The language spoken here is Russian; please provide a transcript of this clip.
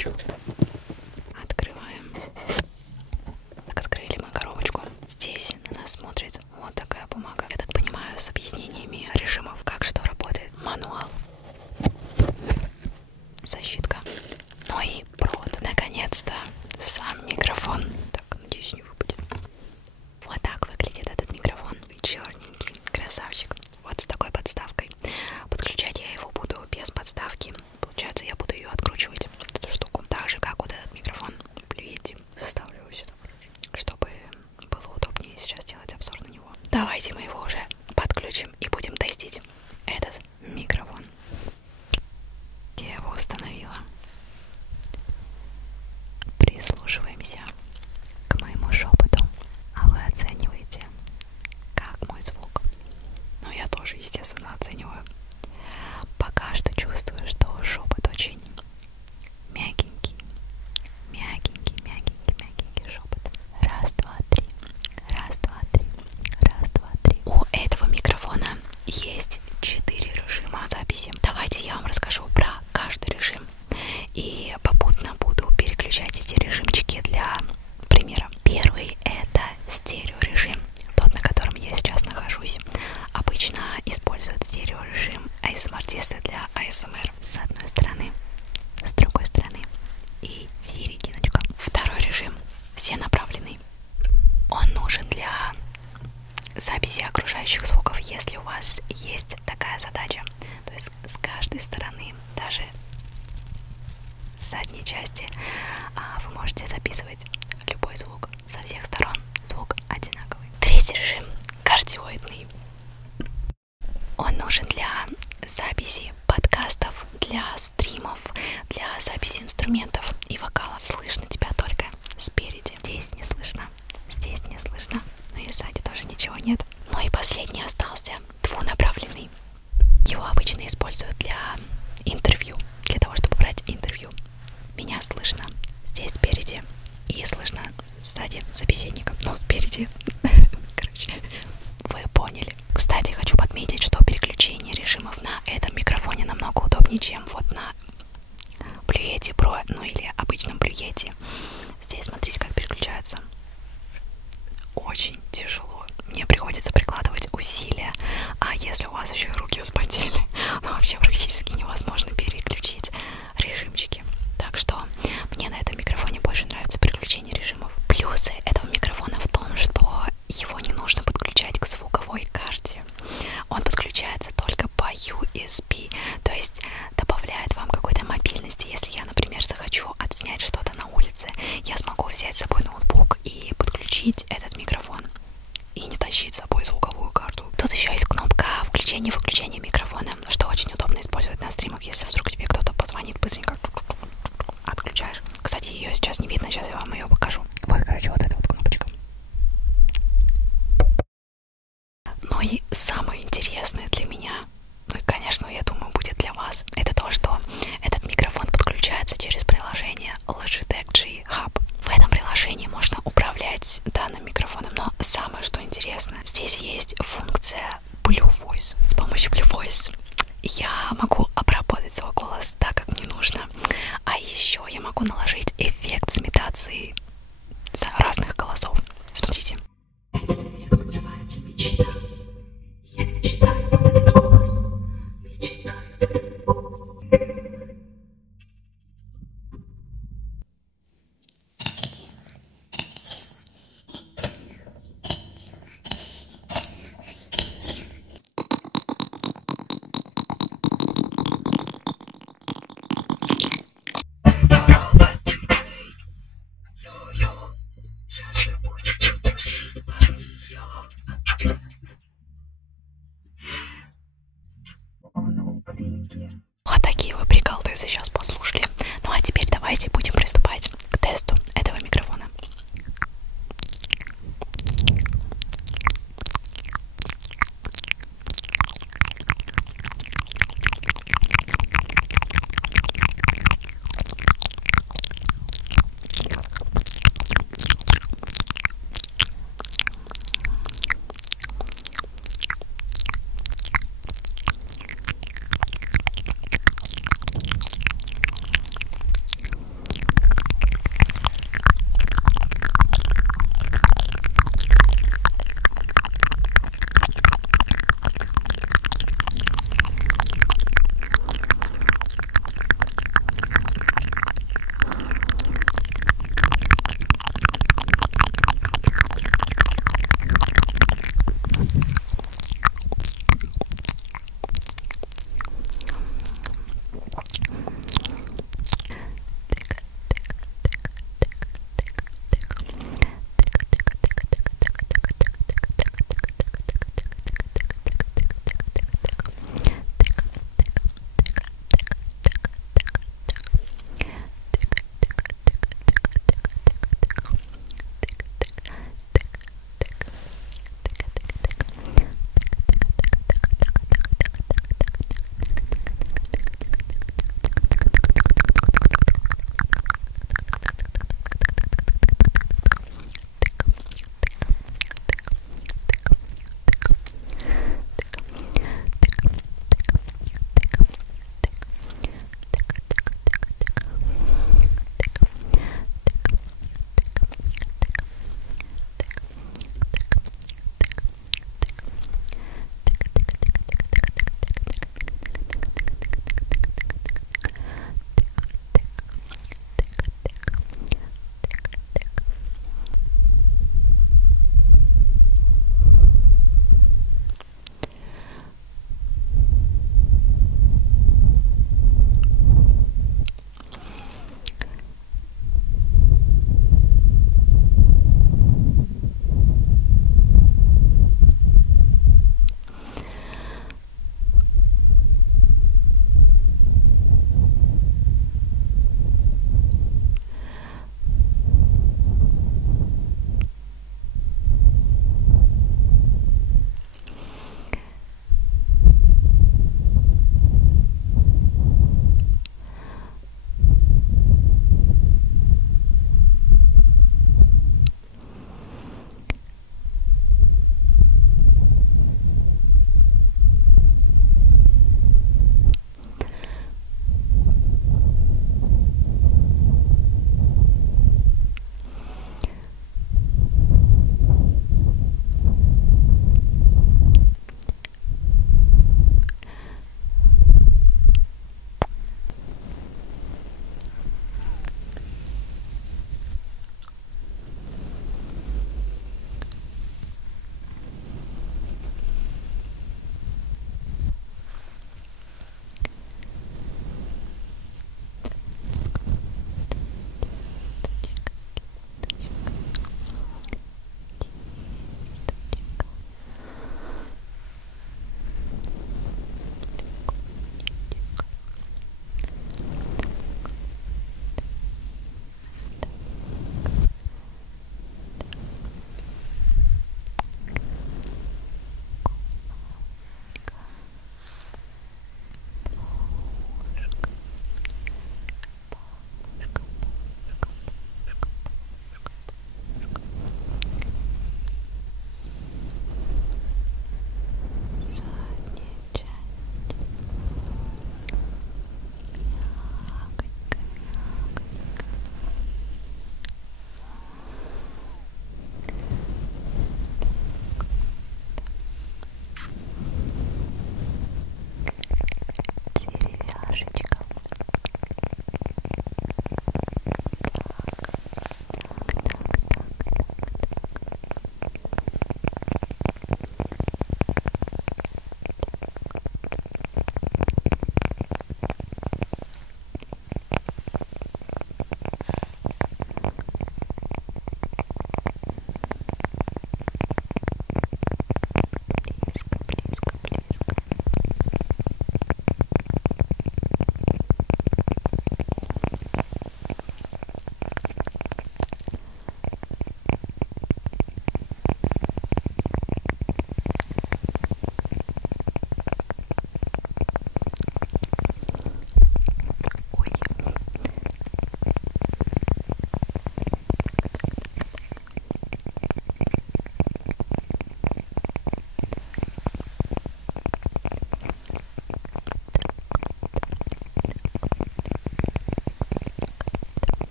хочу. Открываем. Так, открыли мы коробочку. Здесь на нас смотрит вот такая бумага. Я так понимаю, с объяснениями режимов, как что работает. Мануал. Защитка. Ну и провод. Наконец-то сам микрофон. Так, надеюсь, не выпадет. Вот так выглядит этот микрофон. Черненький. Красавчик. Вот с такой подставкой. Подключать я его буду без подставки. Получается, я буду ее откручивать, эту штуку. Так же, как вот этот микрофон. Видите, вставлю его сюда, чтобы было удобнее сейчас делать обзор на него. Давайте мы его уже подключим и будем тестить этот микрофон. Я его установила. Прислушиваемся к моему шепоту, а вы оцениваете, как мой звук. Ну, я тоже, естественно, оцениваю. Пока что чувствую, что шепот очень мягенький, мягенький, мягенький, мягенький шепот. Раз, два, три. Раз, два, три. Раз, два, три. У этого микрофона есть 4 режима записи. Давайте я вам расскажу про каждый режим. И попутно буду переключать эти режимчики для примера. Первый — это стереорежим, тот, на котором я сейчас нахожусь. Обычно используют стереорежим ASMR-артисты для ASMR. С одной стороны, с другой стороны и серединочка. Второй режим — всенаправленный. Он нужен для записи окружающих звуков, если у вас есть такая задача. То есть с каждой стороны, даже с задней части, вы можете записывать любой звук. Со всех сторон звук одинаковый. Третий режим — кардиоидный. Он нужен для записи подкастов, для стримов, для записи инструментов и вокала. Слышно тебя только спереди. Здесь не слышно, здесь не слышно. Ну и сзади тоже ничего нет. Ну и последний остался двунаправленный. Его обычно используют для интервью, для того, чтобы брать интервью. Меня слышно здесь спереди и слышно сзади собеседника. Ну, спереди. Короче, вы поняли. Кстати, хочу подметить, что переключение режимов на этом микрофоне намного удобнее, чем вот на Blue Yeti Pro, ну или обычном Blue Yeti. Здесь смотрите, как переключается. Очень тяжело. Мне приходится прикладывать усилия. А если у вас еще и руки вспотели, ну вообще практически невозможно переключить режимчики. Так что мне на этом микрофоне больше нравится переключение режимов. Плюсы этого микрофона в том, что его не нужно подключать к звуковой карте. Он подключается только по USB, то есть добавляет вам какой-то мобильности. Если я, например, захочу отснять что-то на улице, я смогу взять с собой ноутбук и подключить этот микрофон и не тащить с собой звуковую карту. Тут еще есть кнопка включения и выключения микрофона, что очень удобно использовать на стримах, если вдруг тебе кто-то позвонит, быстренько отключаешь. Кстати, ее сейчас не видно, сейчас я вам ее покажу. Вот, короче, вот эта вот кнопочка. Ну и самое интересное для меня, ну и, конечно, я думаю, будет для вас, это то, что этот микрофон подключается через приложение Logitech G Hub. В этом приложении можно управлять данным микрофоном, но самое, что интересно, здесь есть функция Blue Voice. С помощью Blue Voice я могу обработать свой голос так, как мне нужно. А еще я могу наложить